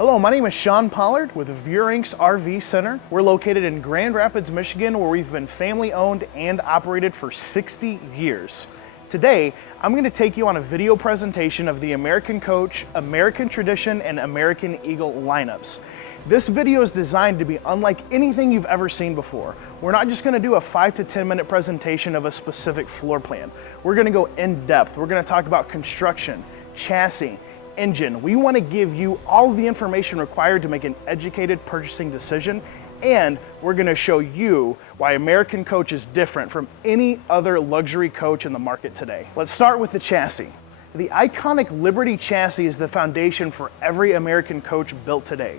Hello, my name is Sean Pollard with Veurinks RV Center. We're located in Grand Rapids, Michigan, where we've been family owned and operated for 60 years. Today, I'm going to take you on a video presentation of the American Coach, American Tradition, and American Eagle lineups. This video is designed to be unlike anything you've ever seen before. We're not just going to do a 5 to 10 minute presentation of a specific floor plan. We're going to go in depth. We're going to talk about construction, chassis, engine. We want to give you all the information required to make an educated purchasing decision, and we're going to show you why American Coach is different from any other luxury coach in the market today. Let's start with the chassis. The iconic Liberty chassis is the foundation for every American coach built today.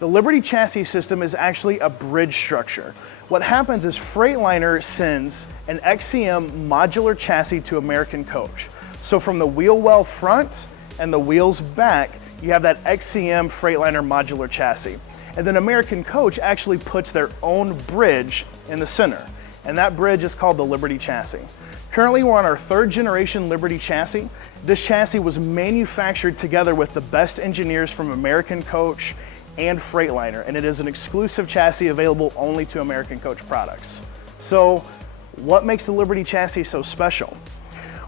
The Liberty chassis system is actually a bridge structure. What happens is Freightliner sends an XCM modular chassis to American Coach. So from the wheel well front and the wheels back, you have that XCM Freightliner modular chassis. And then American Coach actually puts their own bridge in the center, and that bridge is called the Liberty chassis. Currently, we're on our 3rd generation Liberty chassis. This chassis was manufactured together with the best engineers from American Coach and Freightliner, and it is an exclusive chassis available only to American Coach products. So, what makes the Liberty chassis so special?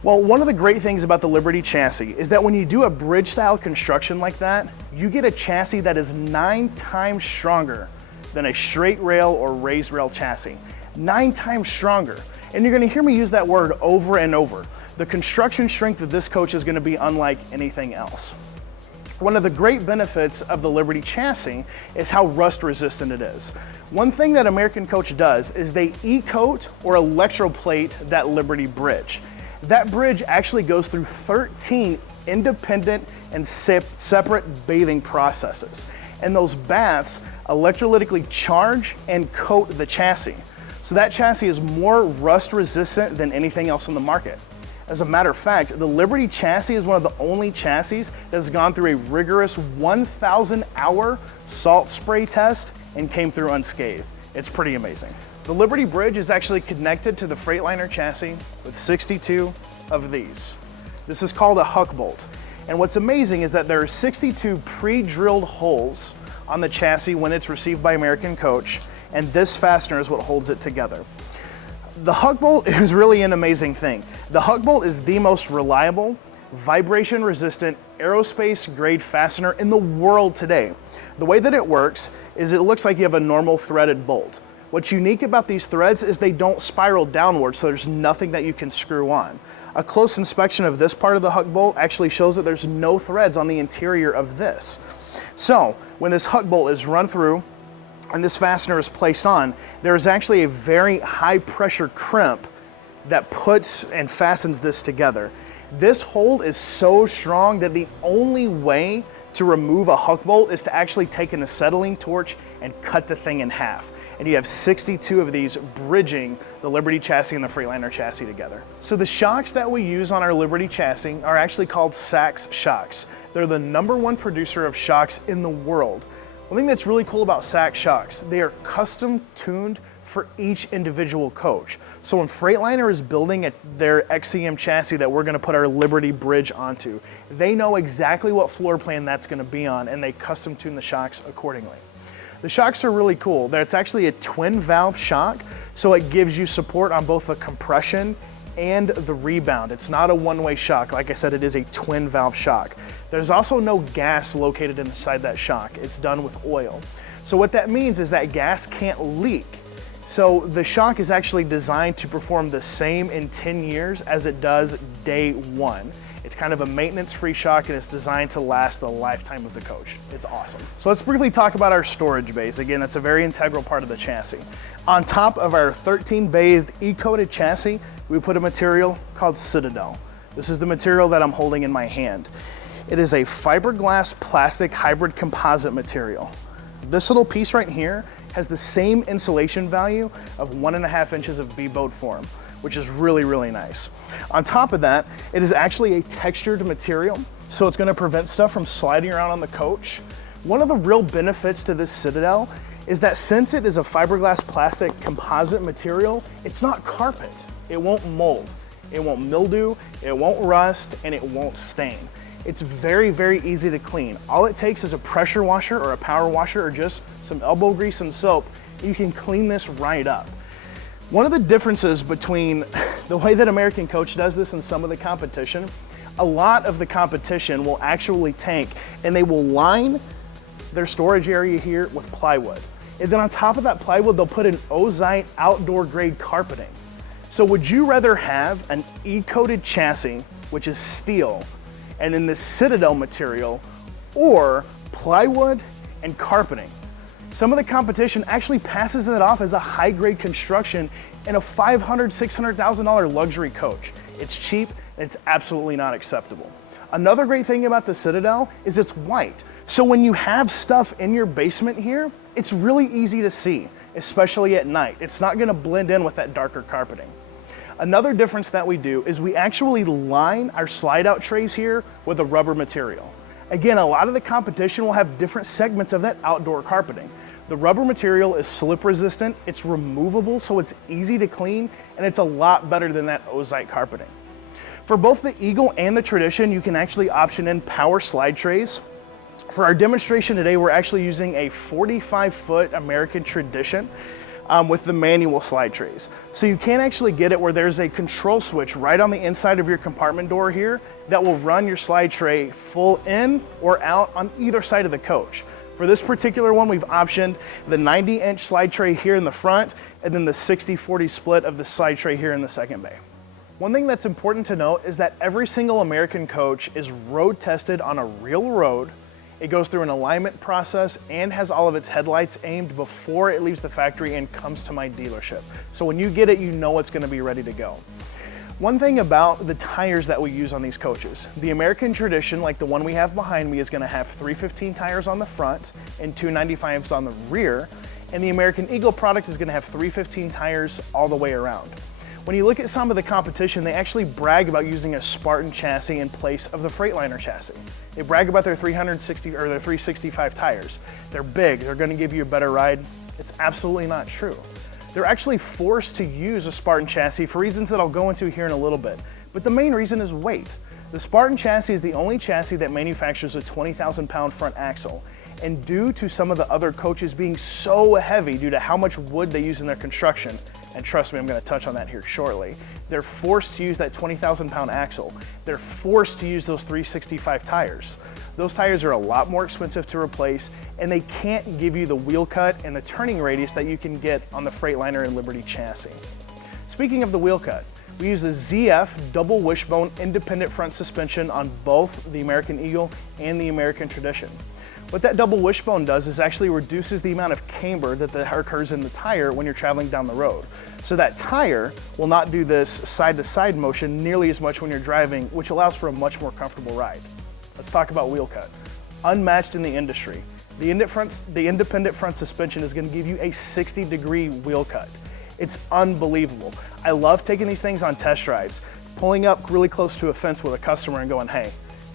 Well, one of the great things about the Liberty chassis is that when you do a bridge style construction like that, you get a chassis that is 9 times stronger than a straight rail or raised rail chassis. 9 times stronger. And you're gonna hear me use that word over and over. The construction strength of this coach is gonna be unlike anything else. One of the great benefits of the Liberty chassis is how rust resistant it is. One thing that American Coach does is they e-coat or electroplate that Liberty bridge. That bridge actually goes through 13 independent and separate bathing processes. And those baths electrolytically charge and coat the chassis. So that chassis is more rust resistant than anything else on the market. As a matter of fact, the Liberty chassis is one of the only chassis that has gone through a rigorous 1,000 hour salt spray test and came through unscathed. It's pretty amazing. The Liberty bridge is actually connected to the Freightliner chassis with 62 of these. This is called a huck bolt. And what's amazing is that there are 62 pre-drilled holes on the chassis when it's received by American Coach, and this fastener is what holds it together. The huck bolt is really an amazing thing. The huck bolt is the most reliable, vibration resistant, aerospace grade fastener in the world today. The way that it works is it looks like you have a normal threaded bolt. What's unique about these threads is they don't spiral downward, so there's nothing that you can screw on. A close inspection of this part of the huck bolt actually shows that there's no threads on the interior of this. So when this huck bolt is run through and this fastener is placed on, there is actually a very high pressure crimp that puts and fastens this together. This hold is so strong that the only way to remove a huck bolt is to actually take an acetylene torch and cut the thing in half. And you have 62 of these bridging the Liberty chassis and the Freightliner chassis together. So the shocks that we use on our Liberty chassis are actually called Sachs shocks. They're the #1 producer of shocks in the world. One thing that's really cool about Sachs shocks, they are custom tuned for each individual coach. So when Freightliner is building their XCM chassis that we're gonna put our Liberty bridge onto, they know exactly what floor plan that's gonna be on, and they custom tune the shocks accordingly. The shocks are really cool. It's actually a twin valve shock, so it gives you support on both the compression and the rebound. It's not a one-way shock. Like I said, it is a twin valve shock. There's also no gas located inside that shock. It's done with oil. So what that means is that gas can't leak. So the shock is actually designed to perform the same in 10 years as it does day 1. It's kind of a maintenance-free shock, and it's designed to last the lifetime of the coach. It's awesome. So let's briefly talk about our storage bays. Again, that's a very integral part of the chassis. On top of our 13-bathed E-coated chassis, we put a material called Citadel. This is the material that I'm holding in my hand. It is a fiberglass plastic hybrid composite material. This little piece right here has the same insulation value of 1.5 inches of B-boat form, which is really, really nice. On top of that, it is actually a textured material, so it's gonna prevent stuff from sliding around on the coach. One of the real benefits to this Citadel is that since it is a fiberglass plastic composite material, it's not carpet. It won't mold, it won't mildew, it won't rust, and it won't stain. It's very, very easy to clean. All it takes is a pressure washer or a power washer or just some elbow grease and soap. You can clean this right up. One of the differences between the way that American Coach does this and some of the competition, a lot of the competition will actually tank and they will line their storage area here with plywood. And then on top of that plywood, they'll put an ozite outdoor grade carpeting. So would you rather have an E-coated chassis, which is steel, and then this Citadel material, or plywood and carpeting? Some of the competition actually passes that off as a high grade construction in a $500,000, $600,000 luxury coach. It's cheap and it's absolutely not acceptable. Another great thing about the Citadel is it's white. So when you have stuff in your basement here, it's really easy to see, especially at night. It's not gonna blend in with that darker carpeting. Another difference that we do is we actually line our slide out trays here with a rubber material. Again, a lot of the competition will have different segments of that outdoor carpeting. The rubber material is slip resistant, it's removable, so it's easy to clean, and it's a lot better than that ozite carpeting. For both the Eagle and the Tradition, you can actually option in power slide trays. For our demonstration today, we're actually using a 45-foot American Tradition with the manual slide trays. So you can actually get it where there's a control switch right on the inside of your compartment door here that will run your slide tray full in or out on either side of the coach. For this particular one, we've optioned the 90-inch slide tray here in the front and then the 60-40 split of the slide tray here in the second bay. One thing that's important to note is that every single American coach is road tested on a real road. It goes through an alignment process and has all of its headlights aimed before it leaves the factory and comes to my dealership. So when you get it, you know it's gonna be ready to go. One thing about the tires that we use on these coaches, the American Tradition, like the one we have behind me, is gonna have 315 tires on the front and 295s on the rear, and the American Eagle product is gonna have 315 tires all the way around. When you look at some of the competition, they actually brag about using a Spartan chassis in place of the Freightliner chassis. They brag about their 360 or their 365 tires. They're big, they're gonna give you a better ride. It's absolutely not true. They're actually forced to use a Spartan chassis for reasons that I'll go into here in a little bit. But the main reason is weight. The Spartan chassis is the only chassis that manufactures a 20,000 pound front axle. And due to some of the other coaches being so heavy due to how much wood they use in their construction, and trust me, I'm gonna touch on that here shortly, they're forced to use that 20,000 pound axle. They're forced to use those 365 tires. Those tires are a lot more expensive to replace, and they can't give you the wheel cut and the turning radius that you can get on the Freightliner and Liberty chassis. Speaking of the wheel cut, we use a ZF double wishbone independent front suspension on both the American Eagle and the American Tradition. What that double wishbone does is actually reduces the amount of camber that occurs in the tire when you're traveling down the road. So that tire will not do this side-to-side motion nearly as much when you're driving, which allows for a much more comfortable ride. Let's talk about wheel cut. Unmatched in the industry. The independent front suspension is going to give you a 60-degree wheel cut. It's unbelievable. I love taking these things on test drives, pulling up really close to a fence with a customer and going, hey,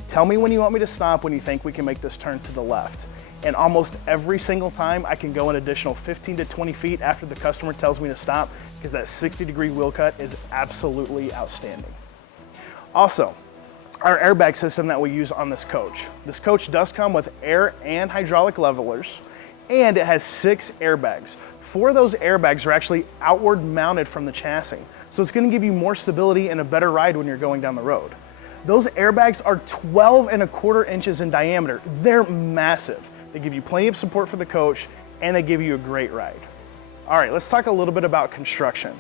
tell me when you want me to stop when you think we can make this turn to the left. And almost every single time I can go an additional 15 to 20 feet after the customer tells me to stop because that 60-degree wheel cut is absolutely outstanding. Also, our airbag system that we use on this coach. This coach does come with air and hydraulic levelers, and it has 6 airbags. 4 of those airbags are actually outward mounted from the chassis. So it's gonna give you more stability and a better ride when you're going down the road. Those airbags are 12.25 inches in diameter. They're massive. They give you plenty of support for the coach, and they give you a great ride. All right, let's talk a little bit about construction.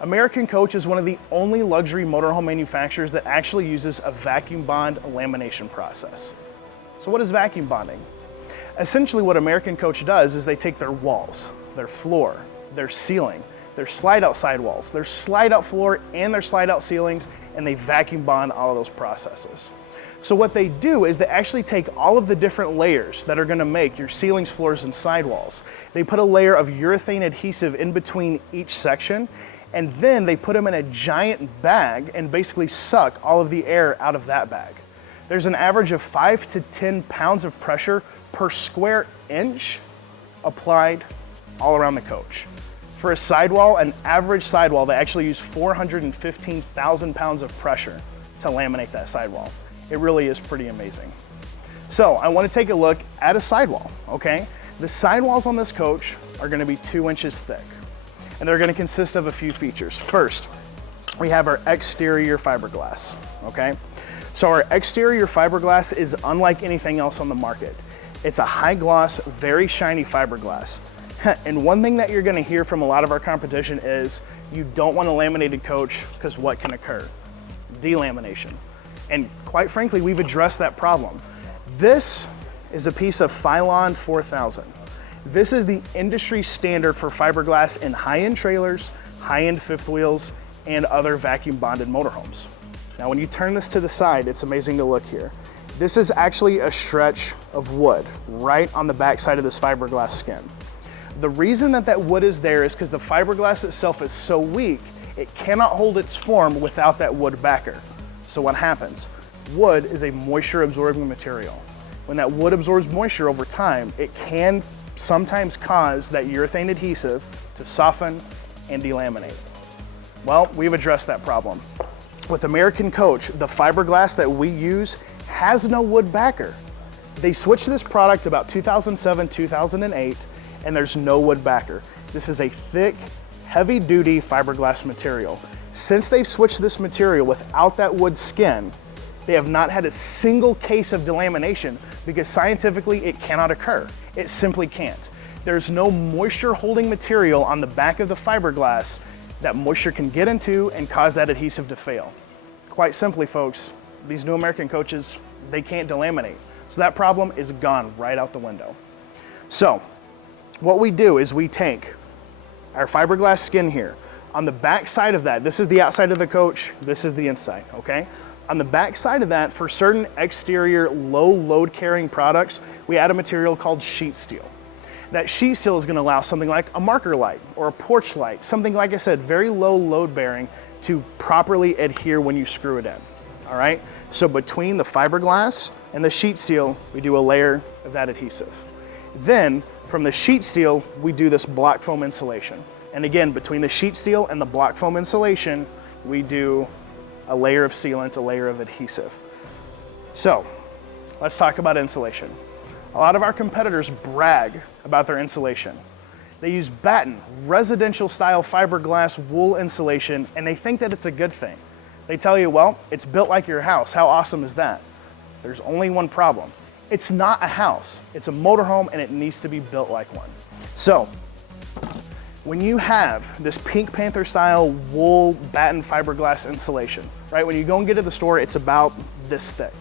American Coach is one of the only luxury motorhome manufacturers that actually uses a vacuum bond lamination process. So what is vacuum bonding? Essentially what American Coach does is they take their walls, their floor, their ceiling, their slide out sidewalls, their slide out floor, and their slide out ceilings, and they vacuum bond all of those processes. So what they do is they actually take all of the different layers that are gonna make your ceilings, floors, and sidewalls. They put a layer of urethane adhesive in between each section, and then they put them in a giant bag and basically suck all of the air out of that bag. There's an average of 5 to 10 pounds of pressure per square inch applied all around the coach. For a sidewall, an average sidewall, they actually use 415,000 pounds of pressure to laminate that sidewall. It really is pretty amazing. So I want to take a look at a sidewall, okay? The sidewalls on this coach are going to be 2 inches thick, and they're going to consist of a few features. First, we have our exterior fiberglass, okay? So our exterior fiberglass is unlike anything else on the market. It's a high gloss, very shiny fiberglass. And one thing that you're gonna hear from a lot of our competition is you don't want a laminated coach because what can occur? Delamination. And quite frankly, we've addressed that problem. This is a piece of Phylon 4000. This is the industry standard for fiberglass in high-end trailers, high-end fifth wheels, and other vacuum bonded motorhomes. Now, when you turn this to the side, it's amazing to look here. This is actually a stretch of wood right on the back side of this fiberglass skin. The reason that that wood is there is because the fiberglass itself is so weak, it cannot hold its form without that wood backer. So what happens? Wood is a moisture absorbing material. When that wood absorbs moisture over time, it can sometimes cause that urethane adhesive to soften and delaminate. Well, we've addressed that problem. With American Coach, the fiberglass that we use has no wood backer. They switched this product about 2007, 2008, and there's no wood backer. This is a thick, heavy-duty fiberglass material. Since they've switched this material without that wood skin, they have not had a single case of delamination because scientifically it cannot occur. It simply can't. There's no moisture holding material on the back of the fiberglass that moisture can get into and cause that adhesive to fail. Quite simply, folks, these new American coaches, they can't delaminate. So that problem is gone right out the window. So what we do is we take our fiberglass skin here. On the back side of that, this is the outside of the coach, this is the inside, okay? On the back side of that, for certain exterior low load carrying products, we add a material called sheet steel. That sheet steel is going to allow something like a marker light or a porch light, something like I said, very low load bearing to properly adhere when you screw it in. All right, so between the fiberglass and the sheet steel, we do a layer of that adhesive. Then from the sheet steel, we do this block foam insulation. And again, between the sheet steel and the block foam insulation, we do a layer of sealant, a layer of adhesive. So let's talk about insulation. A lot of our competitors brag about their insulation. They use batten, residential style fiberglass wool insulation, and they think that it's a good thing. They tell you, well, it's built like your house. How awesome is that? There's only one problem. It's not a house. It's a motorhome and it needs to be built like one. So when you have this Pink Panther style wool batten fiberglass insulation, right? When you go and get it at the store, it's about this thick.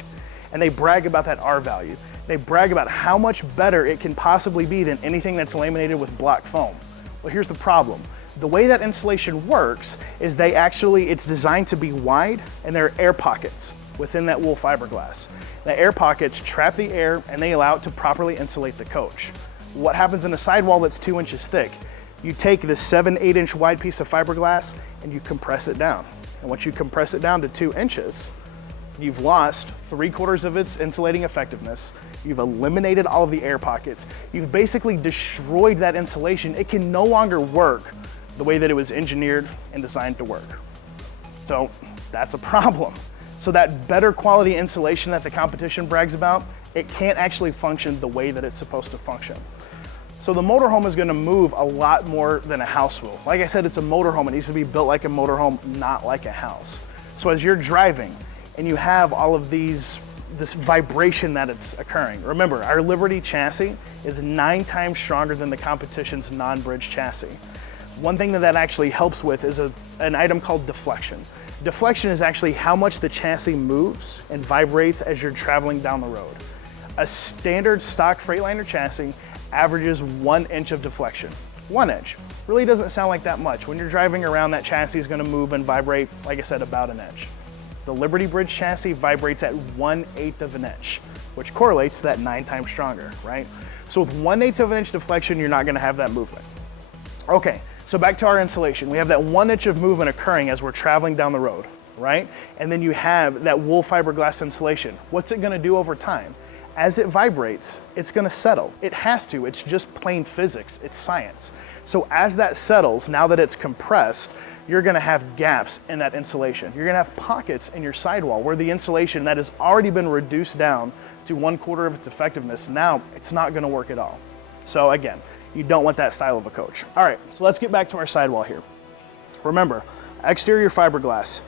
And they brag about that R value. They brag about how much better it can possibly be than anything that's laminated with block foam. Well, here's the problem. The way that insulation works is it's designed to be wide, and there are air pockets within that wool fiberglass. The air pockets trap the air and they allow it to properly insulate the coach. What happens in a sidewall that's 2 inches thick? You take this 7-8 inch wide piece of fiberglass and you compress it down. And once you compress it down to 2 inches, you've lost 3/4 of its insulating effectiveness. You've eliminated all of the air pockets. You've basically destroyed that insulation. It can no longer work the way that it was engineered and designed to work. So that's a problem. So that better quality insulation that the competition brags about, it can't actually function the way that it's supposed to function. So the motorhome is gonna move a lot more than a house will. Like I said, it's a motorhome. It needs to be built like a motorhome, not like a house. So as you're driving and you have all of this vibration that it's occurring. Remember, our Liberty chassis is 9 times stronger than the competition's non-bridge chassis. One thing that actually helps with is an item called deflection. Deflection is actually how much the chassis moves and vibrates as you're traveling down the road. A standard stock Freightliner chassis averages 1 inch of deflection. 1 inch. Really doesn't sound like that much. When you're driving around, that chassis is gonna move and vibrate, like I said, about 1 inch. The Liberty Bridge chassis vibrates at 1/8 of an inch, which correlates to that 9 times stronger, right? So with 1/8 of an inch deflection, you're not gonna have that movement. Okay, so back to our insulation. We have that 1 inch of movement occurring as we're traveling down the road, right? And then you have that wool fiberglass insulation. What's it gonna do over time? as it vibrates, it's gonna settle. It has to, it's just plain physics, it's science. So as that settles, now that it's compressed, you're gonna have gaps in that insulation. You're gonna have pockets in your sidewall where the insulation that has already been reduced down to 1/4 of its effectiveness, now it's not gonna work at all. So again, you don't want that style of a coach. All right, so let's get back to our sidewall here. Remember, exterior fiberglass,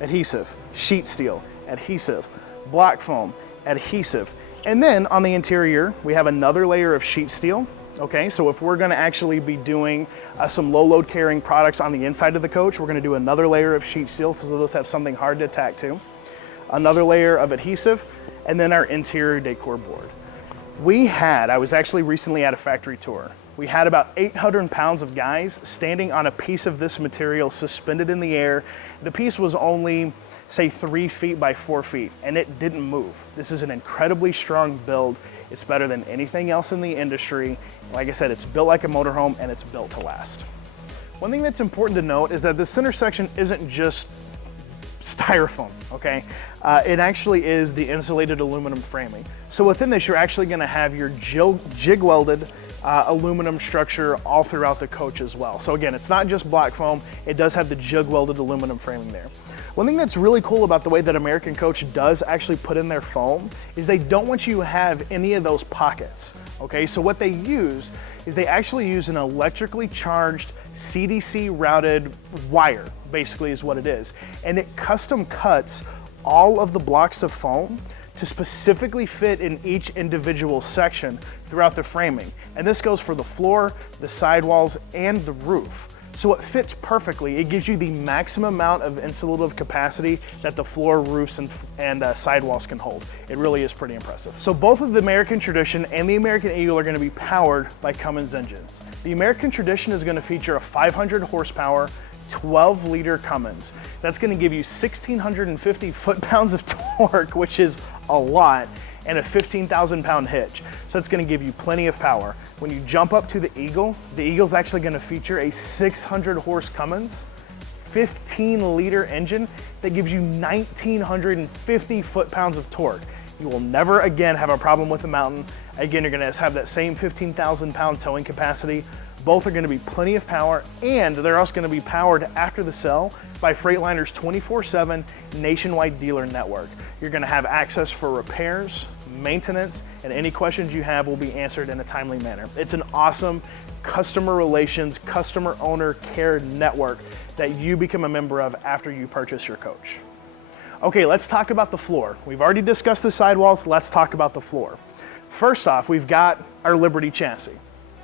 adhesive, sheet steel, adhesive, block foam, adhesive. And then on the interior, we have another layer of sheet steel. Okay, so if we're gonna actually be doing some low load carrying products on the inside of the coach, we're gonna do another layer of sheet steel so those have something hard to tack to. Another layer of adhesive, and then our interior decor board. I was actually recently at a factory tour. We had about 800 pounds of guys standing on a piece of this material suspended in the air. The piece was only, say, 3 feet by 4 feet, and it didn't move. This is an incredibly strong build. It's better than anything else in the industry. Like I said, it's built like a motorhome and it's built to last. One thing that's important to note is that the center section isn't just styrofoam, okay? It actually is the insulated aluminum framing. So within this, you're actually gonna have your jig welded aluminum structure all throughout the coach as well. So again, it's not just block foam, it does have the jig welded aluminum framing there. One thing that's really cool about the way that American Coach does actually put in their foam is they don't want you to have any of those pockets, okay? So what they use is they actually use an electrically charged CDC routed wire, basically is what it is. And it custom cuts all of the blocks of foam to specifically fit in each individual section throughout the framing. And this goes for the floor, the sidewalls, and the roof. So it fits perfectly. It gives you the maximum amount of insulative capacity that the floor, roofs, and sidewalls can hold. It really is pretty impressive. So both of the American Tradition and the American Eagle are gonna be powered by Cummins engines. The American Tradition is gonna feature a 500 horsepower, 12-liter Cummins. That's gonna give you 1,650 foot-pounds of torque, which is a lot, and a 15,000-pound hitch. So it's gonna give you plenty of power. When you jump up to the Eagle's actually gonna feature a 600-horse Cummins, 15-liter engine that gives you 1,950 foot-pounds of torque. You will never again have a problem with the mountain. Again, you're gonna have that same 15,000-pound towing capacity. Both are gonna be plenty of power, and they're also gonna be powered after the sale by Freightliner's 24/7 nationwide dealer network. You're gonna have access for repairs, maintenance, and any questions you have will be answered in a timely manner. It's an awesome customer relations, customer owner care network that you become a member of after you purchase your coach. Okay, let's talk about the floor. We've already discussed the sidewalls, let's talk about the floor. First off, we've got our Liberty chassis,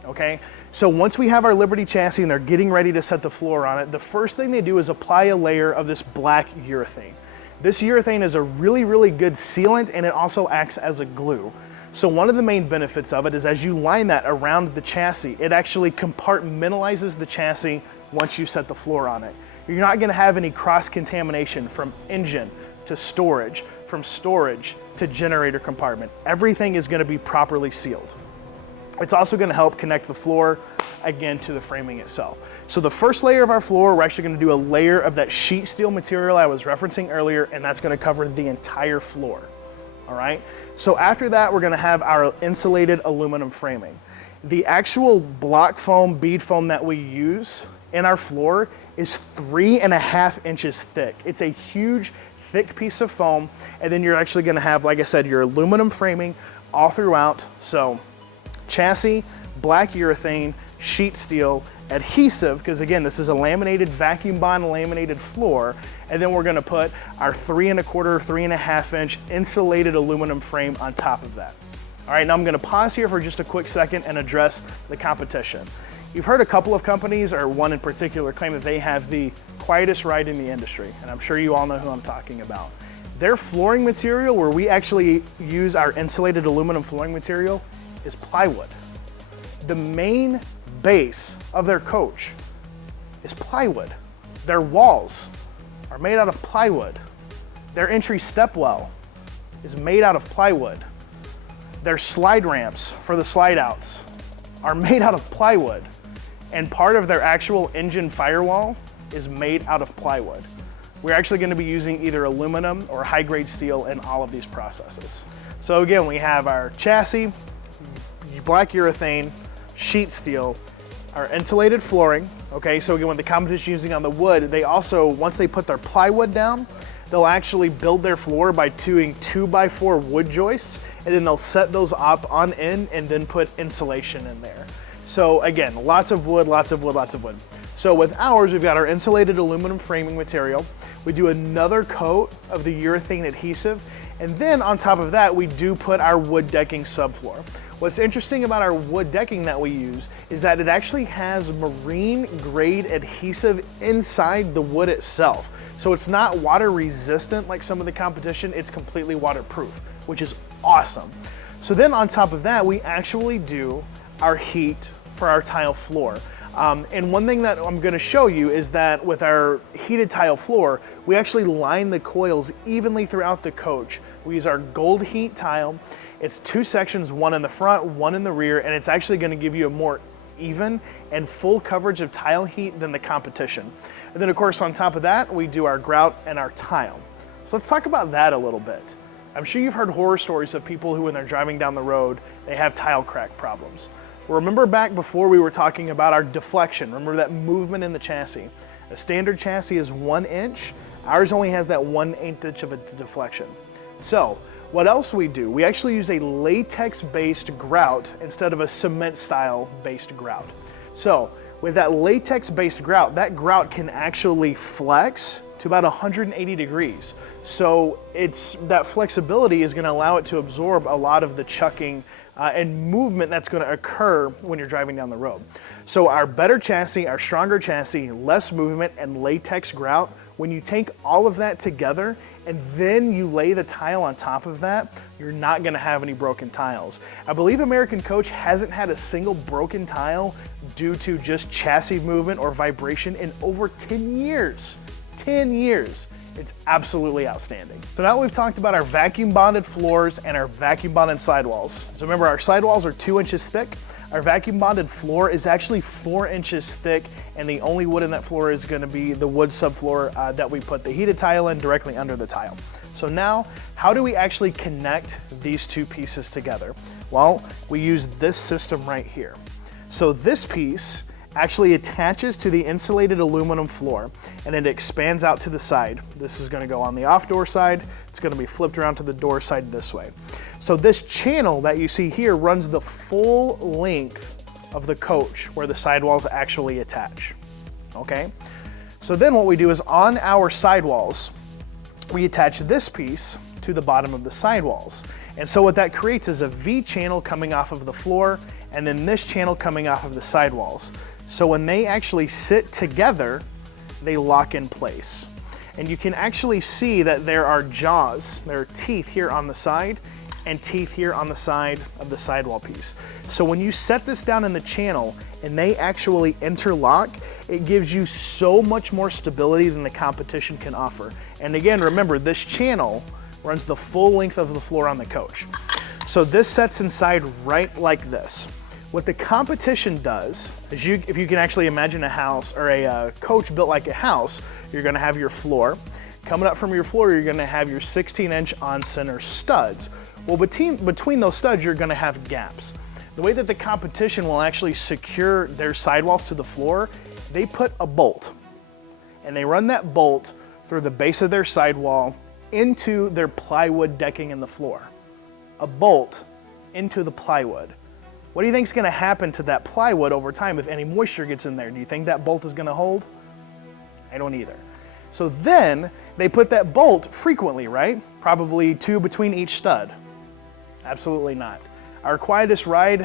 okay? So once we have our Liberty chassis and they're getting ready to set the floor on it, the first thing they do is apply a layer of this black urethane. This urethane is a really, really good sealant, and it also acts as a glue. So one of the main benefits of it is as you line that around the chassis, it actually compartmentalizes the chassis once you set the floor on it. You're not gonna have any cross-contamination from engine to storage, from storage to generator compartment. Everything is gonna be properly sealed. It's also gonna help connect the floor, again, to the framing itself. So the first layer of our floor, we're actually gonna do a layer of that sheet steel material I was referencing earlier, and that's gonna cover the entire floor, all right? So after that, we're gonna have our insulated aluminum framing. The actual block foam, bead foam that we use in our floor is 3.5 inches thick. It's a huge, thick piece of foam, and then you're actually gonna have, like I said, your aluminum framing all throughout. So chassis, black urethane, sheet steel, adhesive, because again, this is a laminated, vacuum bond laminated floor, and then we're gonna put our 3.25, 3.5 inch insulated aluminum frame on top of that. All right, now I'm gonna pause here for just a quick second and address the competition. You've heard a couple of companies, or one in particular, claim that they have the quietest ride in the industry, and I'm sure you all know who I'm talking about. Their flooring material, where we actually use our insulated aluminum flooring material, is plywood. The main base of their coach is plywood. Their walls are made out of plywood. Their entry stepwell is made out of plywood. Their slide ramps for the slide outs are made out of plywood. And part of their actual engine firewall is made out of plywood. We're actually gonna be using either aluminum or high-grade steel in all of these processes. So again, we have our chassis, black urethane, sheet steel, our insulated flooring. Okay, so again, when the competition using on the wood, they also, once they put their plywood down, they'll actually build their floor by doing 2x4 wood joists, and then they'll set those up on end and then put insulation in there. So again, lots of wood, lots of wood, lots of wood. So with ours, we've got our insulated aluminum framing material. We do another coat of the urethane adhesive, and then on top of that, we do put our wood decking subfloor. What's interesting about our wood decking that we use is that it actually has marine grade adhesive inside the wood itself. So it's not water resistant like some of the competition, it's completely waterproof, which is awesome. So then on top of that, we actually do our heat for our tile floor. And one thing that I'm gonna show you is that with our heated tile floor, we actually line the coils evenly throughout the coach. We use our gold heat tile. It's 2 sections, one in the front, one in the rear, and it's actually gonna give you a more even and full coverage of tile heat than the competition. And then of course on top of that, we do our grout and our tile. So let's talk about that a little bit. I'm sure you've heard horror stories of people who when they're driving down the road, they have tile crack problems. Remember back before we were talking about our deflection, remember that movement in the chassis. A standard chassis is 1 inch, ours only has that 1/8 inch of a deflection. So what else we do? We actually use a latex-based grout instead of a cement-style based grout. So with that latex-based grout, that grout can actually flex to about 180 degrees. So that flexibility is gonna allow it to absorb a lot of the chucking and movement that's gonna occur when you're driving down the road. So our better chassis, our stronger chassis, less movement, and latex grout, when you take all of that together and then you lay the tile on top of that, you're not gonna have any broken tiles. I believe American Coach hasn't had a single broken tile due to just chassis movement or vibration in over 10 years. 10 years. It's absolutely outstanding. So now we've talked about our vacuum bonded floors and our vacuum bonded sidewalls. So remember, our sidewalls are 2 inches thick. Our vacuum bonded floor is actually 4 inches thick, and the only wood in that floor is gonna be the wood subfloor that we put the heated tile in directly under the tile. So now, how do we actually connect these two pieces together? Well, we use this system right here. So this piece actually attaches to the insulated aluminum floor and it expands out to the side. This is gonna go on the off door side. It's gonna be flipped around to the door side this way. So this channel that you see here runs the full length of the coach where the sidewalls actually attach, okay? So then what we do is on our sidewalls, we attach this piece to the bottom of the sidewalls. And so what that creates is a V channel coming off of the floor and then this channel coming off of the sidewalls. So when they actually sit together, they lock in place. And you can actually see that there are jaws, there are teeth here on the side and teeth here on the side of the sidewall piece. So when you set this down in the channel and they actually interlock, it gives you so much more stability than the competition can offer. And again, remember, this channel runs the full length of the floor on the coach. So this sets inside right like this. What the competition does is if you can actually imagine a house or a coach built like a house, you're gonna have your floor. Coming up from your floor, you're gonna have your 16-inch on-center studs. Well, between those studs, you're gonna have gaps. The way that the competition will actually secure their sidewalls to the floor, they put a bolt and they run that bolt through the base of their sidewall into their plywood decking in the floor. A bolt into the plywood. What do you think is gonna happen to that plywood over time if any moisture gets in there? Do you think that bolt is gonna hold? I don't either. So then they put that bolt frequently, right? Probably 2 between each stud. Absolutely not. Our quietest ride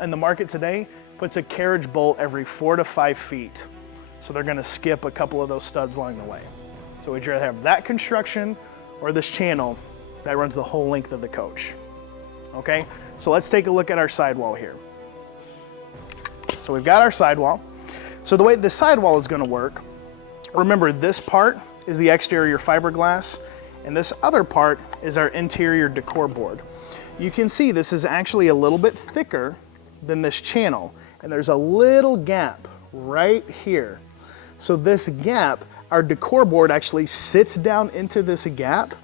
in the market today puts a carriage bolt every 4 to 5 feet. So they're gonna skip a couple of those studs along the way. So would you rather have that construction or this channel that runs the whole length of the coach? Okay, so let's take a look at our sidewall here. So we've got our sidewall. So the way the sidewall is gonna work, remember this part is the exterior fiberglass and this other part is our interior decor board. You can see this is actually a little bit thicker than this channel and there's a little gap right here. So this gap, our decor board actually sits down into this gap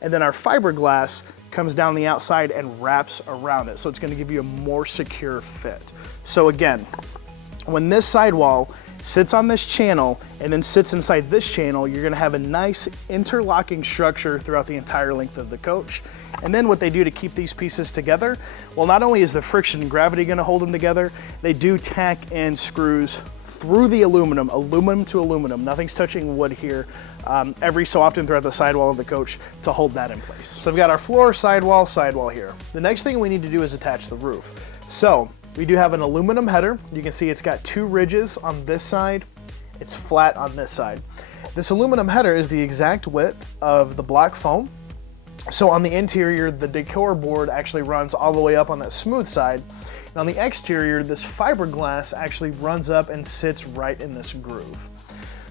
and then our fiberglass comes down the outside and wraps around it. So it's gonna give you a more secure fit. So again, when this sidewall sits on this channel and then sits inside this channel, you're gonna have a nice interlocking structure throughout the entire length of the coach. And then what they do to keep these pieces together, well, not only is the friction and gravity gonna hold them together, they do tack in screws through the aluminum to aluminum. Nothing's touching wood here, every so often throughout the sidewall of the coach to hold that in place. So we've got our floor, sidewall here. The next thing we need to do is attach the roof. So we do have an aluminum header. You can see it's got 2 ridges on this side. It's flat on this side. This aluminum header is the exact width of the block foam. So on the interior, the decor board actually runs all the way up on that smooth side. And on the exterior, this fiberglass actually runs up and sits right in this groove.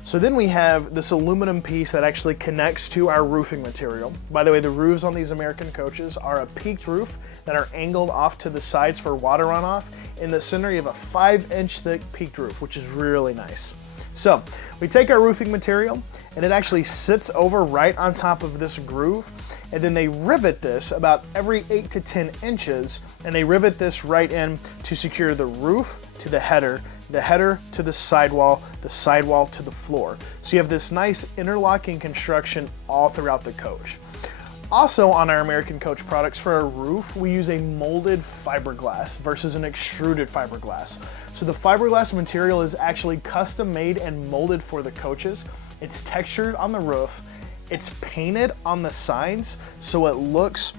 So then we have this aluminum piece that actually connects to our roofing material. By the way, the roofs on these American coaches are a peaked roof that are angled off to the sides for water runoff. In the center, you have a 5-inch thick peaked roof, which is really nice. So we take our roofing material and it actually sits over right on top of this groove. And then they rivet this about every 8 to 10 inches, and they rivet this right in to secure the roof to the header to the sidewall to the floor. So you have this nice interlocking construction all throughout the coach. Also on our American Coach products, for our roof, we use a molded fiberglass versus an extruded fiberglass. So the fiberglass material is actually custom made and molded for the coaches. It's textured on the roof. It's painted on the sides, so it looks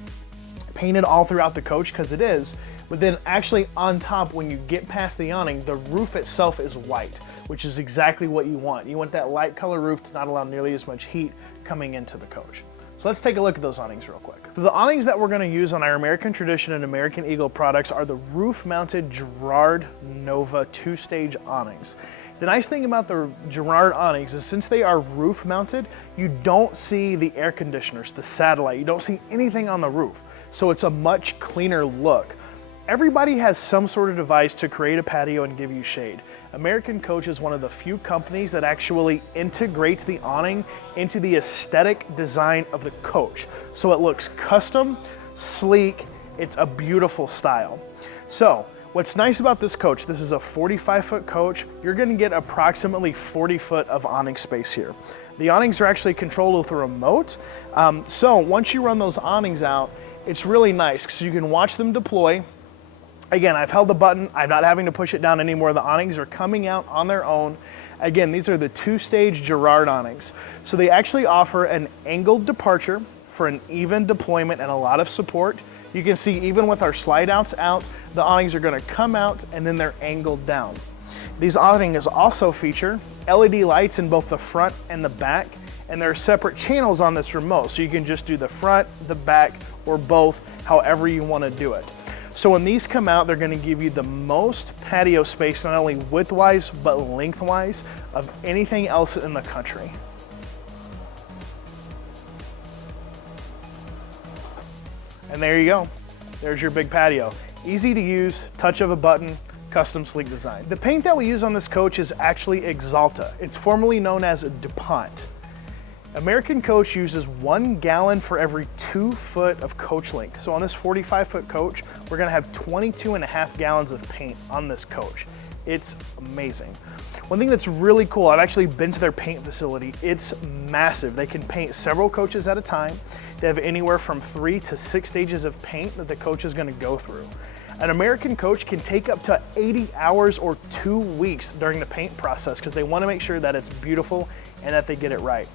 painted all throughout the coach, because it is. But then actually on top, when you get past the awning, the roof itself is white, which is exactly what you want. You want that light color roof to not allow nearly as much heat coming into the coach. So let's take a look at those awnings real quick. So the awnings that we're gonna use on our American Tradition and American Eagle products are the roof-mounted Girard Nova 2-stage awnings. The nice thing about the Girard awnings is, since they are roof mounted, you don't see the air conditioners, the satellite, you don't see anything on the roof. So it's a much cleaner look. Everybody has some sort of device to create a patio and give you shade. American Coach is one of the few companies that actually integrates the awning into the aesthetic design of the coach. So it looks custom, sleek, it's a beautiful style. So what's nice about this coach, this is a 45-foot coach. You're gonna get approximately 40 foot of awning space here. The awnings are actually controlled with a remote. So once you run those awnings out, it's really nice because you can watch them deploy. Again, I've held the button. I'm not having to push it down anymore. The awnings are coming out on their own. Again, these are the 2-stage Girard awnings. So they actually offer an angled departure for an even deployment and a lot of support. You can see even with our slide outs out, the awnings are gonna come out and then they're angled down. These awnings also feature LED lights in both the front and the back, and there are separate channels on this remote, so you can just do the front, the back, or both, however you wanna do it. So when these come out, they're gonna give you the most patio space, not only widthwise, but lengthwise, of anything else in the country. And there you go. There's your big patio. Easy to use, touch of a button, custom sleek design. The paint that we use on this coach is actually Axalta. It's formerly known as DuPont. American Coach uses 1 gallon for every 2 foot of coach length. So on this 45-foot coach, we're gonna have 22.5 gallons of paint on this coach. It's amazing. One thing that's really cool, I've actually been to their paint facility. It's massive. They can paint several coaches at a time. They have anywhere from 3 to 6 stages of paint that the coach is gonna go through. An American Coach can take up to 80 hours or 2 weeks during the paint process because they wanna make sure that it's beautiful and that they get it right.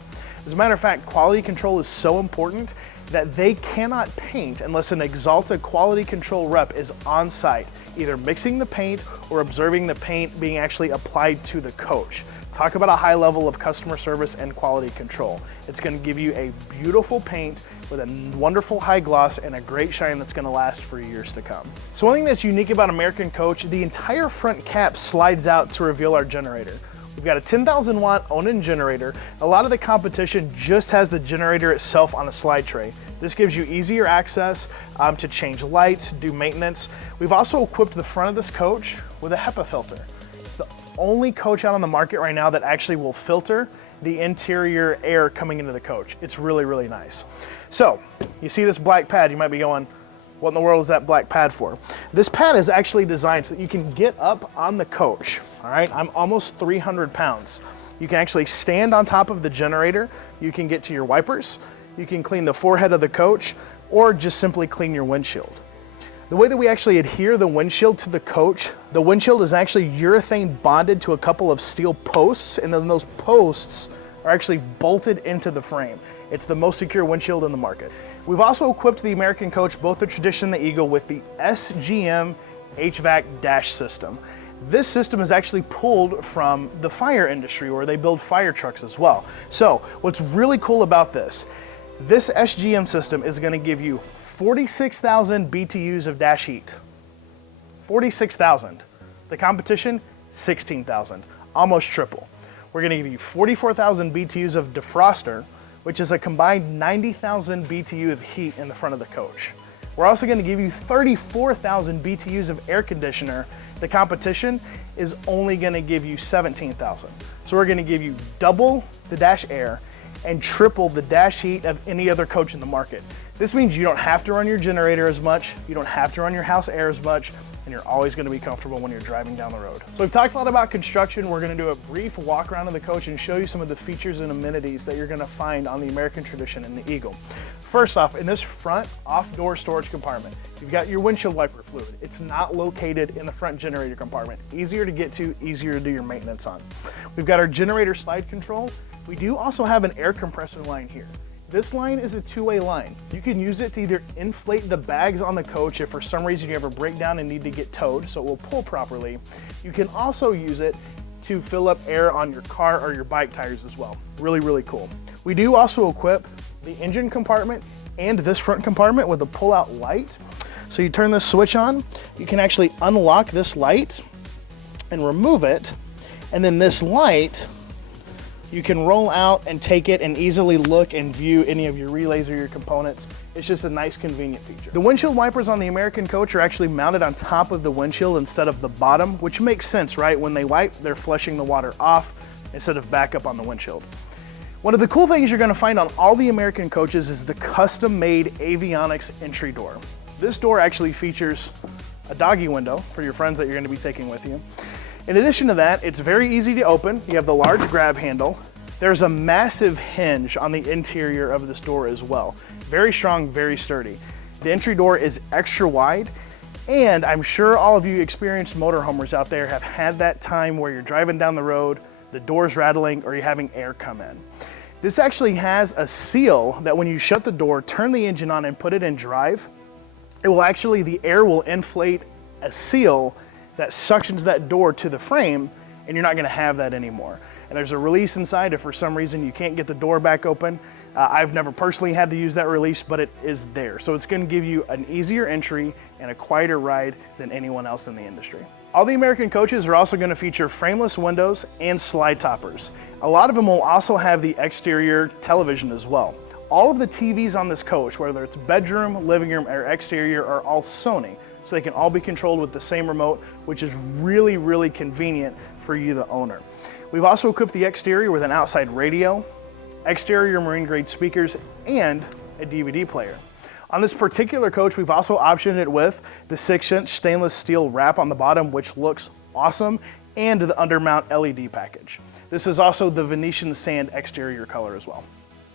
As a matter of fact, quality control is so important that they cannot paint unless an Axalta quality control rep is on site, either mixing the paint or observing the paint being actually applied to the coach. Talk about a high level of customer service and quality control. It's gonna give you a beautiful paint with a wonderful high gloss and a great shine that's gonna last for years to come. So one thing that's unique about American Coach, the entire front cap slides out to reveal our generator. We've got a 10,000 watt Onan generator. A lot of the competition just has the generator itself on a slide tray. This gives you easier access to change lights, do maintenance. We've also equipped the front of this coach with a HEPA filter. It's the only coach out on the market right now that actually will filter the interior air coming into the coach. It's really, really nice. So you see this black pad, you might be going, what in the world is that black pad for? This pad is actually designed so that you can get up on the coach, all right? I'm almost 300 pounds. You can actually stand on top of the generator. You can get to your wipers. You can clean the forehead of the coach, or just simply clean your windshield. The way that we actually adhere the windshield to the coach, the windshield is actually urethane bonded to a couple of steel posts, and then those posts are actually bolted into the frame. It's the most secure windshield in the market. We've also equipped the American coach, both the Tradition and the Eagle, with the SGM HVAC dash system. This system is actually pulled from the fire industry, where they build fire trucks as well. So what's really cool about this SGM system is going to give you 46,000 BTUs of dash heat. 46,000. The competition, 16,000, almost triple. We're going to give you 44,000 BTUs of defroster, which is a combined 90,000 BTU of heat in the front of the coach. We're also going to give you 34,000 BTUs of air conditioner. The competition is only going to give you 17,000. So we're going to give you double the dash air and triple the dash heat of any other coach in the market. This means you don't have to run your generator as much, you don't have to run your house air as much, and you're always going to be comfortable when you're driving down the road. So we've talked a lot about construction. We're going to do a brief walk around of the coach and show you some of the features and amenities that you're going to find on the American Tradition and the Eagle. First off, in this front off-door storage compartment, you've got your windshield wiper fluid. It's not located in the front generator compartment. Easier to get to, easier to do your maintenance on. We've got our generator slide control. We do also have an air compressor line here. This line is a two-way line. You can use it to either inflate the bags on the coach if for some reason you ever break down and need to get towed so it will pull properly. You can also use it to fill up air on your car or your bike tires as well. Really, really cool. We do also equip the engine compartment and this front compartment with a pull-out light. So you turn this switch on, you can actually unlock this light and remove it, and then this light you can roll out and take it and easily look and view any of your relays or your components. It's just a nice, convenient feature. The windshield wipers on the American coach are actually mounted on top of the windshield instead of the bottom, which makes sense, right? When they wipe, they're flushing the water off instead of back up on the windshield. One of the cool things you're gonna find on all the American coaches is the custom-made avionics entry door. This door actually features a doggy window for your friends that you're gonna be taking with you. In addition to that, it's very easy to open. You have the large grab handle. There's a massive hinge on the interior of this door as well. Very strong, very sturdy. The entry door is extra wide, and I'm sure all of you experienced motorhomers out there have had that time where you're driving down the road, the door's rattling, or you're having air come in. This actually has a seal that when you shut the door, turn the engine on and put it in drive, the air will inflate a seal that suctions that door to the frame, and you're not gonna have that anymore. And there's a release inside if for some reason you can't get the door back open. I've never personally had to use that release, but it is there. So it's gonna give you an easier entry and a quieter ride than anyone else in the industry. All the American coaches are also gonna feature frameless windows and slide toppers. A lot of them will also have the exterior television as well. All of the TVs on this coach, whether it's bedroom, living room, or exterior, are all Sony. So they can all be controlled with the same remote, which is really, really convenient for you, the owner. We've also equipped the exterior with an outside radio, exterior marine grade speakers, and a DVD player. On this particular coach, we've also optioned it with the 6-inch stainless steel wrap on the bottom, which looks awesome, and the undermount LED package. This is also the Venetian sand exterior color as well.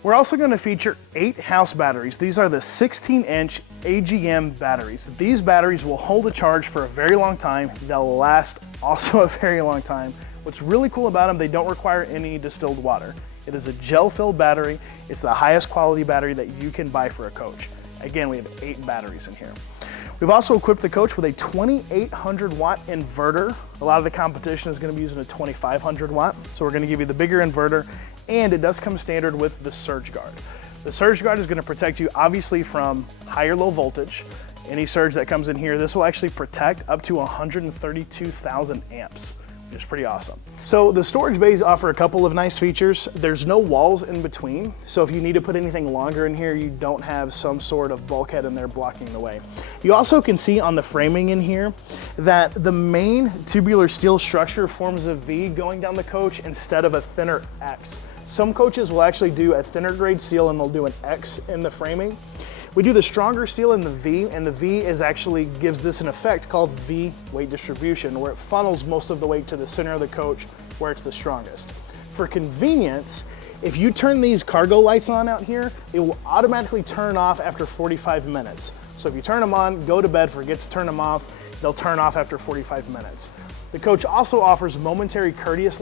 We're also going to feature 8 house batteries. These are the 16-inch AGM batteries. These batteries will hold a charge for a very long time. They'll last also a very long time. What's really cool about them, they don't require any distilled water. It is a gel-filled battery. It's the highest quality battery that you can buy for a coach. Again, we have 8 batteries in here. We've also equipped the coach with a 2,800 watt inverter. A lot of the competition is going to be using a 2,500 watt. So we're going to give you the bigger inverter, and it does come standard with the surge guard. The surge guard is going to protect you obviously from high or low voltage. Any surge that comes in here, this will actually protect up to 132,000 amps, which is pretty awesome. So the storage bays offer a couple of nice features. There's no walls in between, so if you need to put anything longer in here, you don't have some sort of bulkhead in there blocking the way. You also can see on the framing in here that the main tubular steel structure forms a V going down the coach instead of a thinner X. Some coaches will actually do a thinner grade steel and they'll do an X in the framing. We do the stronger steel in the V, and the V is actually gives this an effect called V weight distribution, where it funnels most of the weight to the center of the coach where it's the strongest. For convenience, if you turn these cargo lights on out here, they will automatically turn off after 45 minutes. So if you turn them on, go to bed, forget to turn them off, they'll turn off after 45 minutes. The coach also offers momentary courtesy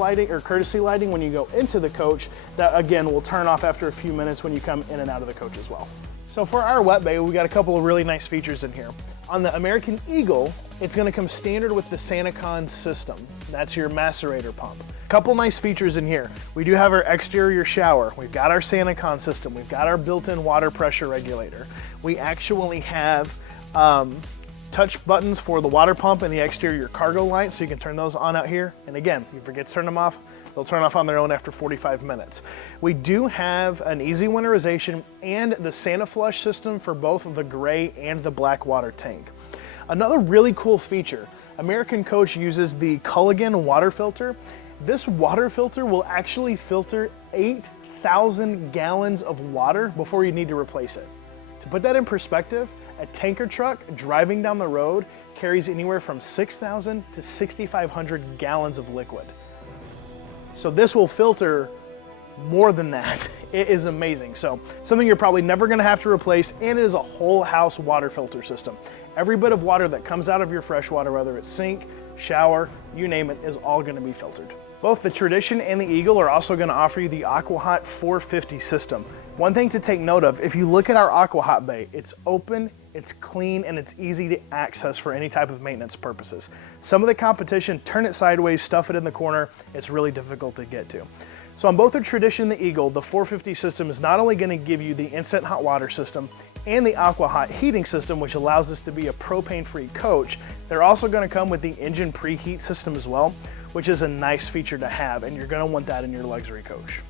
lighting when you go into the coach that again will turn off after a few minutes when you come in and out of the coach as well. So for our wet bay, we got a couple of really nice features in here. On the American Eagle, it's gonna come standard with the SaniCon system. That's your macerator pump. Couple nice features in here. We do have our exterior shower. We've got our SaniCon system. We've got our built-in water pressure regulator. We actually have touch buttons for the water pump and the exterior cargo light, so you can turn those on out here. And again, if you forget to turn them off, they'll turn off on their own after 45 minutes. We do have an easy winterization and the Santa Flush system for both the gray and the black water tank. Another really cool feature, American Coach uses the Culligan water filter. This water filter will actually filter 8,000 gallons of water before you need to replace it. To put that in perspective, a tanker truck driving down the road carries anywhere from 6,000 to 6,500 gallons of liquid. So this will filter more than that. It is amazing. So something you're probably never gonna have to replace, and it is a whole house water filter system. Every bit of water that comes out of your freshwater, whether it's sink, shower, you name it, is all gonna be filtered. Both the Tradition and the Eagle are also gonna offer you the AquaHot 450 system. One thing to take note of, if you look at our AquaHot bay, it's open, it's clean, and it's easy to access for any type of maintenance purposes. Some of the competition, turn it sideways, stuff it in the corner, it's really difficult to get to. So on both the Tradition and the Eagle, the 450 system is not only gonna give you the instant hot water system and the AquaHot heating system, which allows this to be a propane-free coach, they're also gonna come with the engine preheat system as well, which is a nice feature to have, and you're gonna want that in your luxury coach.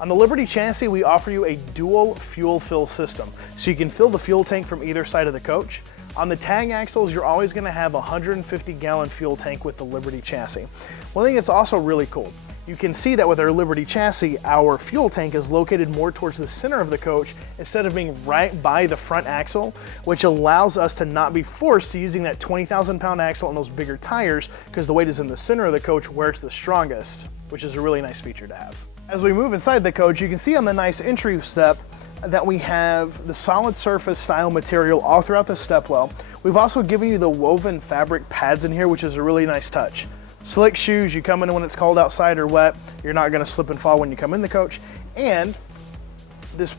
On the Liberty chassis, we offer you a dual fuel fill system, so you can fill the fuel tank from either side of the coach. On the tag axles, you're always gonna have a 150-gallon fuel tank with the Liberty chassis. One thing that's also really cool, you can see that with our Liberty chassis, our fuel tank is located more towards the center of the coach instead of being right by the front axle, which allows us to not be forced to using that 20,000-pound axle on those bigger tires because the weight is in the center of the coach where it's the strongest, which is a really nice feature to have. As we move inside the coach, you can see on the nice entry step that we have the solid surface style material all throughout the stepwell. We've also given you the woven fabric pads in here, which is a really nice touch. Slick shoes, you come in when it's cold outside or wet, you're not gonna slip and fall when you come in the coach. And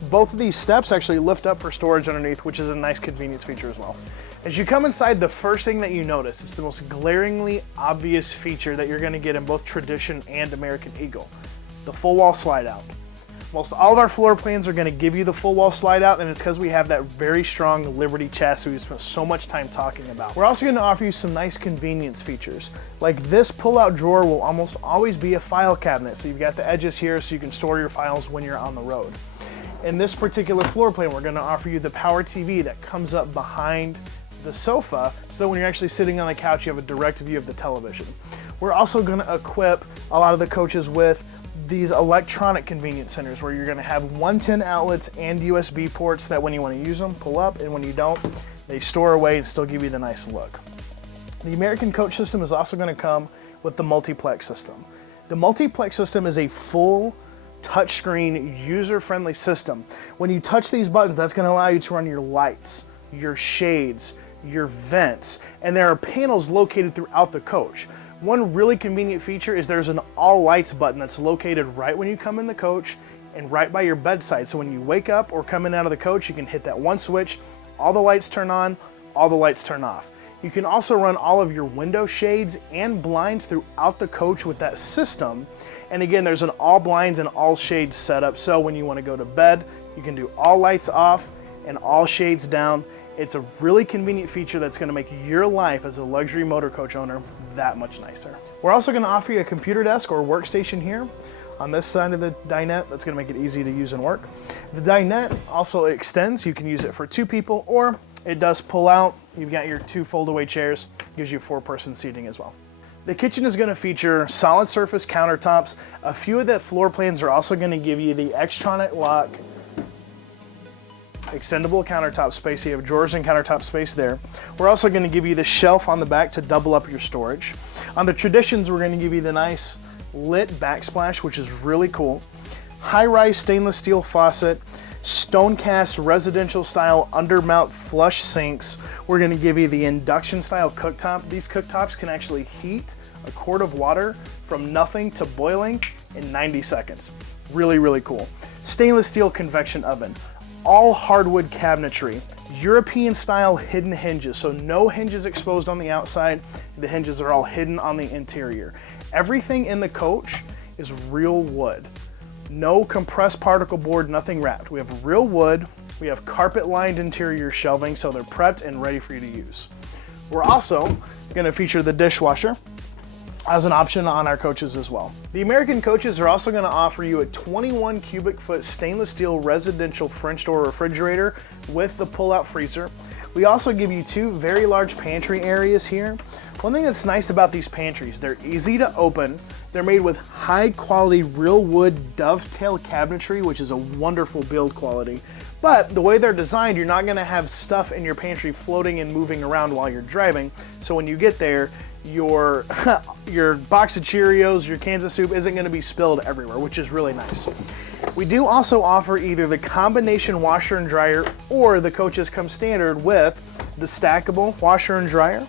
both of these steps actually lift up for storage underneath, which is a nice convenience feature as well. As you come inside, the first thing that you notice, it's the most glaringly obvious feature that you're gonna get in both Tradition and American Eagle, the full wall slide out. Most all of our floor plans are gonna give you the full wall slide out, and it's because we have that very strong Liberty chassis we spent so much time talking about. We're also gonna offer you some nice convenience features. Like this pull-out drawer will almost always be a file cabinet, so you've got the edges here so you can store your files when you're on the road. In this particular floor plan, we're gonna offer you the power TV that comes up behind the sofa, so when you're actually sitting on the couch, you have a direct view of the television. We're also gonna equip a lot of the coaches with these electronic convenience centers where you're gonna have 110 outlets and USB ports that when you wanna use them, pull up, and when you don't, they store away and still give you the nice look. The American Coach system is also gonna come with the multiplex system. The multiplex system is a full touchscreen, user-friendly system. When you touch these buttons, that's gonna allow you to run your lights, your shades, your vents, and there are panels located throughout the coach. One really convenient feature is there's an all lights button that's located right when you come in the coach and right by your bedside. So when you wake up or come in out of the coach, you can hit that one switch, all the lights turn on, all the lights turn off. You can also run all of your window shades and blinds throughout the coach with that system. And again, there's an all blinds and all shades setup. So when you want to go to bed, you can do all lights off and all shades down. It's a really convenient feature that's gonna make your life as a luxury motor coach owner that much nicer. We're also gonna offer you a computer desk or workstation here on this side of the dinette. That's gonna make it easy to use and work. The dinette also extends. You can use it for 2 people, or it does pull out. You've got your 2 fold-away chairs, gives you 4-person seating as well. The kitchen is going to feature solid surface countertops. A few of the floor plans are also going to give you the Xtronic lock, extendable countertop space. You have drawers and countertop space there. We're also going to give you the shelf on the back to double up your storage. On the Traditions, we're going to give you the nice lit backsplash, which is really cool. High-rise stainless steel faucet, stone cast residential style undermount flush sinks. We're going to give you the induction style cooktop. These cooktops can actually heat a quart of water from nothing to boiling in 90 seconds. Really, really cool. Stainless steel convection oven, all hardwood cabinetry, European style hidden hinges, so no hinges exposed on the outside. The hinges are all hidden on the interior. Everything in the coach is real wood. No compressed particle board, nothing wrapped. We have real wood. We have carpet lined interior shelving, so they're prepped and ready for you to use. We're also going to feature the dishwasher as an option on our coaches as well. The American coaches are also going to offer you a 21 cubic foot stainless steel residential French door refrigerator with the pull-out freezer. We also give you two very large pantry areas here. One thing that's nice about these pantries, they're easy to open. They're made with high quality real wood dovetail cabinetry, which is a wonderful build quality. But the way they're designed, you're not gonna have stuff in your pantry floating and moving around while you're driving. So when you get there, your box of Cheerios, your cans of soup isn't gonna be spilled everywhere, which is really nice. We do also offer either the combination washer and dryer, or the coaches come standard with the stackable washer and dryer,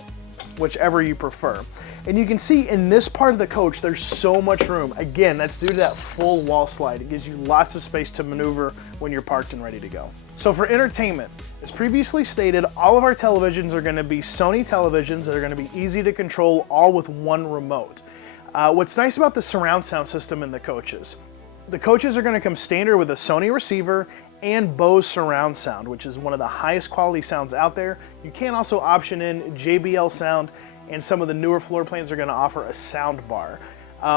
whichever you prefer. And you can see in this part of the coach, there's so much room. Again, that's due to that full wall slide. It gives you lots of space to maneuver when you're parked and ready to go. So for entertainment, as previously stated, all of our televisions are gonna be Sony televisions that are gonna be easy to control, all with one remote. What's nice about the surround sound system in the coaches are going to come standard with a Sony receiver and Bose surround sound, which is one of the highest quality sounds out there. You can also option in JBL sound, and some of the newer floor plans are going to offer a sound bar.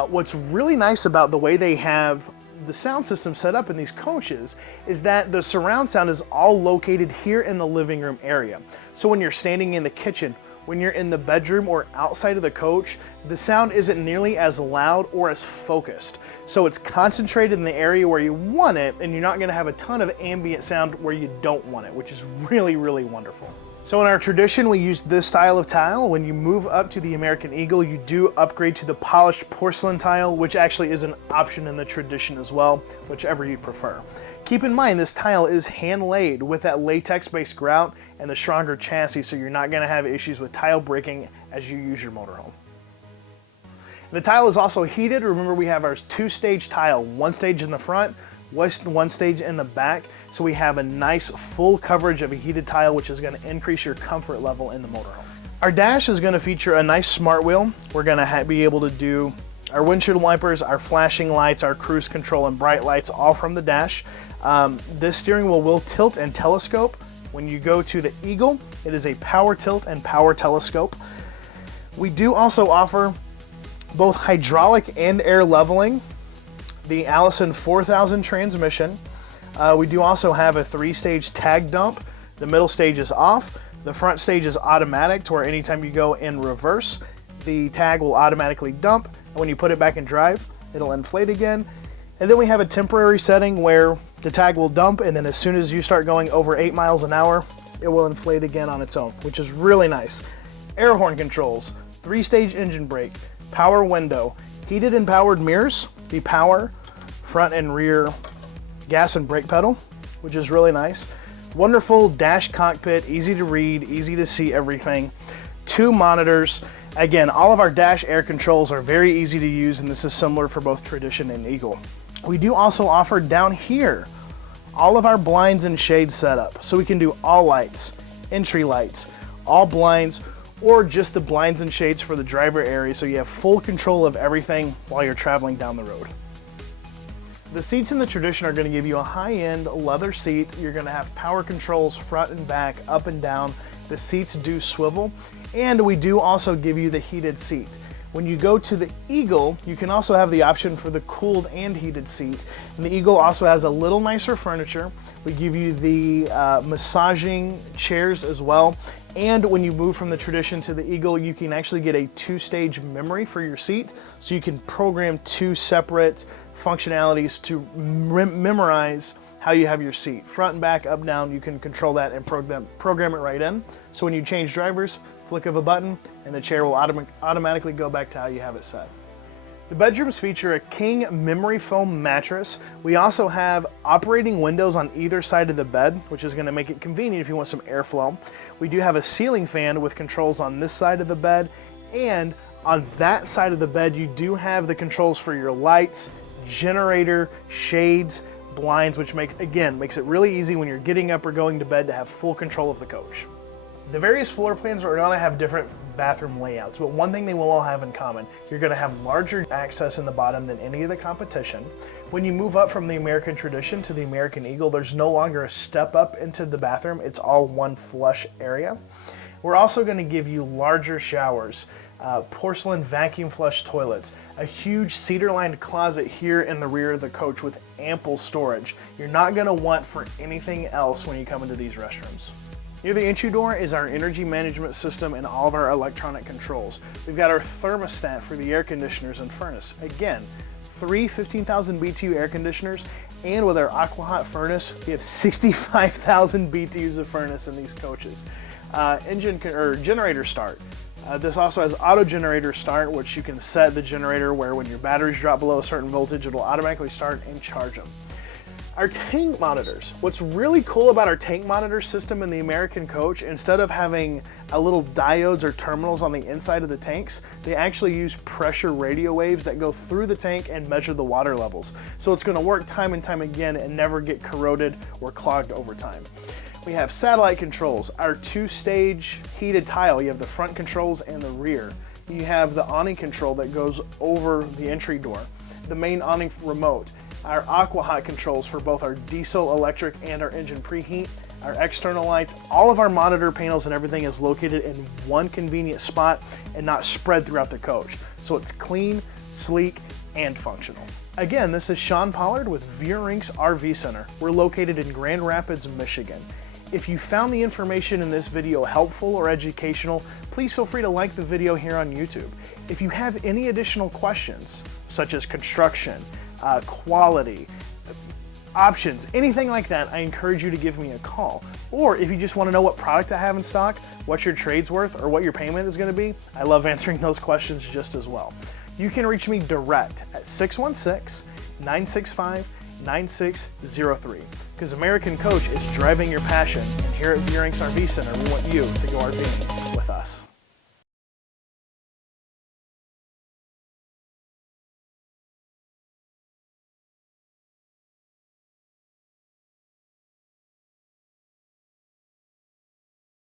What's really nice about the way they have the sound system set up in these coaches is that the surround sound is all located here in the living room area. So when you're standing in the kitchen, when you're in the bedroom or outside of the coach, the sound isn't nearly as loud or as focused. So it's concentrated in the area where you want it, and you're not gonna have a ton of ambient sound where you don't want it, which is really, really wonderful. So in our Tradition, we use this style of tile. When you move up to the American Eagle, you do upgrade to the polished porcelain tile, which actually is an option in the Tradition as well, whichever you prefer. Keep in mind, this tile is hand laid with that latex-based grout and the stronger chassis, so you're not gonna have issues with tile breaking as you use your motorhome. The tile is also heated. Remember, we have our two-stage tile, one stage in the front, one stage in the back, so we have a nice full coverage of a heated tile, which is gonna increase your comfort level in the motorhome. Our dash is gonna feature a nice smart wheel. We're gonna be able to do our windshield wipers, our flashing lights, our cruise control, and bright lights, all from the dash. This steering wheel will tilt and telescope. When you go to the Eagle, it is a power tilt and power telescope. We do also offer both hydraulic and air leveling, the Allison 4000 transmission. We do also have a 3-stage tag dump. The middle stage is off. The front stage is automatic, to where anytime you go in reverse, the tag will automatically dump. And when you put it back in drive, it'll inflate again. And then we have a temporary setting where the tag will dump, and then as soon as you start going over 8 miles an hour, it will inflate again on its own, which is really nice. Air horn controls, 3-stage engine brake, power window, heated and powered mirrors, the power front and rear gas and brake pedal, which is really nice. Wonderful dash cockpit, easy to read, easy to see everything. 2 monitors. Again, all of our dash air controls are very easy to use, and this is similar for both Tradition and Eagle. We do also offer down here all of our blinds and shades set up, so we can do all lights, entry lights, all blinds, or just the blinds and shades for the driver area, so you have full control of everything while you're traveling down the road. The seats in the Tradition are going to give you a high-end leather seat. You're going to have power controls front and back, up and down. The seats do swivel, and we do also give you the heated seat. When you go to the Eagle, you can also have the option for the cooled and heated seat. And the Eagle also has a little nicer furniture. We give you the massaging chairs as well. And when you move from the Tradition to the Eagle, you can actually get a 2-stage memory for your seat. So you can program 2 separate functionalities to memorize how you have your seat. Front and back, up, down, you can control that and program it right in. So when you change drivers, flick of a button, and the chair will automatically go back to how you have it set. The bedrooms feature a king memory foam mattress. We also have operating windows on either side of the bed, which is going to make it convenient if you want some airflow. We do have a ceiling fan with controls on this side of the bed, and on that side of the bed you do have the controls for your lights, generator, shades, blinds, which makes it really easy when you're getting up or going to bed to have full control of the coach. The various floor plans are going to have different bathroom layouts, but one thing they will all have in common, you're going to have larger access in the bottom than any of the competition. When you move up from the American Tradition to the American Eagle, there's no longer a step up into the bathroom, it's all one flush area. We're also going to give you larger showers, porcelain vacuum flush toilets, a huge cedar-lined closet here in the rear of the coach with ample storage. You're not going to want for anything else when you come into these restrooms. Near the entry door is our energy management system and all of our electronic controls. We've got our thermostat for the air conditioners and furnace. Again, 3 15,000 BTU air conditioners, and with our AquaHot furnace, we have 65,000 BTUs of furnace in these coaches. Generator start. This also has auto generator start, which you can set the generator where when your batteries drop below a certain voltage, it'll automatically start and charge them. Our tank monitors. What's really cool about our tank monitor system in the American coach, instead of having a little diodes or terminals on the inside of the tanks, they actually use pressure radio waves that go through the tank and measure the water levels. So it's going to work time and time again and never get corroded or clogged over time. We have satellite controls, our 2-stage heated tile. You have the front controls and the rear. You have the awning control that goes over the entry door, the main awning remote, our AquaHot controls for both our diesel, electric, and our engine preheat, our external lights. All of our monitor panels and everything is located in one convenient spot and not spread throughout the coach. So it's clean, sleek, and functional. Again, this is Sean Pollard with Veurinks RV Center. We're located in Grand Rapids, Michigan. If you found the information in this video helpful or educational, please feel free to like the video here on YouTube. If you have any additional questions, such as construction, quality, options, anything like that, I encourage you to give me a call. Or if you just want to know what product I have in stock, what your trade's worth, or what your payment is going to be, I love answering those questions just as well. You can reach me direct at 616-965-9603, because American Coach is driving your passion, and here at Veurinks RV Center, we want you to go RVing with us.